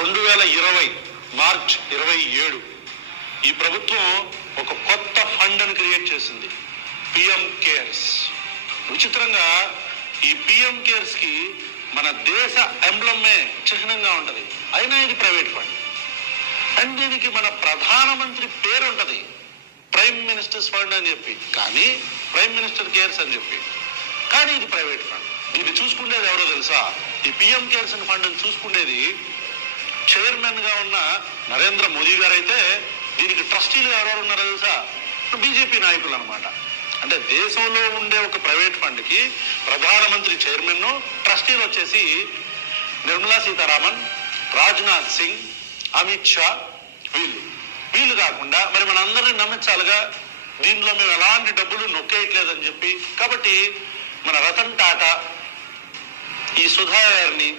2020 March 27 ఈ ప్రభుత్వం ఒక కొత్త ఫండ్ ని క్రియేట్ చేసింది, పిఎం కేర్స్. విచిత్రంగా ఈ పిఎం కేర్స్ కి మన దేశ ఎంబ్లమే చిహ్నంగా ఉంటది, అయినా ఇది ప్రైవేట్ ఫండ్. అండ్ దీనికి మన ప్రధానమంత్రి పేరు ఉంటది, ప్రైమ్ మినిస్టర్స్ ఫండ్ అని చెప్పి, కానీ ప్రైమ్ మినిస్టర్ కేర్స్ అని చెప్పి, కానీ ఇది ప్రైవేట్ ఫండ్. ఇది చూసుకునేది ఎవరో తెలుసా? ఈ పిఎం కేర్స్ ఫండ్ చూసుకునేది చైర్మన్ గా ఉన్న నరేంద్ర మోదీ గారు అయితే, దీనికి ట్రస్టీలు ఎవరెవరు ఉన్నారో తెలుసా? బీజేపీ నాయకులు అనమాట. అంటే దేశంలో ఉండే ఒక ప్రైవేట్ ఫండ్ కి ప్రధానమంత్రి చైర్మన్, ట్రస్టీలు వచ్చేసి నిర్మలా సీతారామన్, రాజ్నాథ్ సింగ్, అమిత్ షా, వీళ్ళు కాకుండా మరి మనందరినీ నమ్మించాలిగా, దీనిలో మేము ఎలాంటి డబ్బులు నొక్కేయట్లేదని చెప్పి. కాబట్టి మన రతన్ టాటా, ఈ సుధా గారిని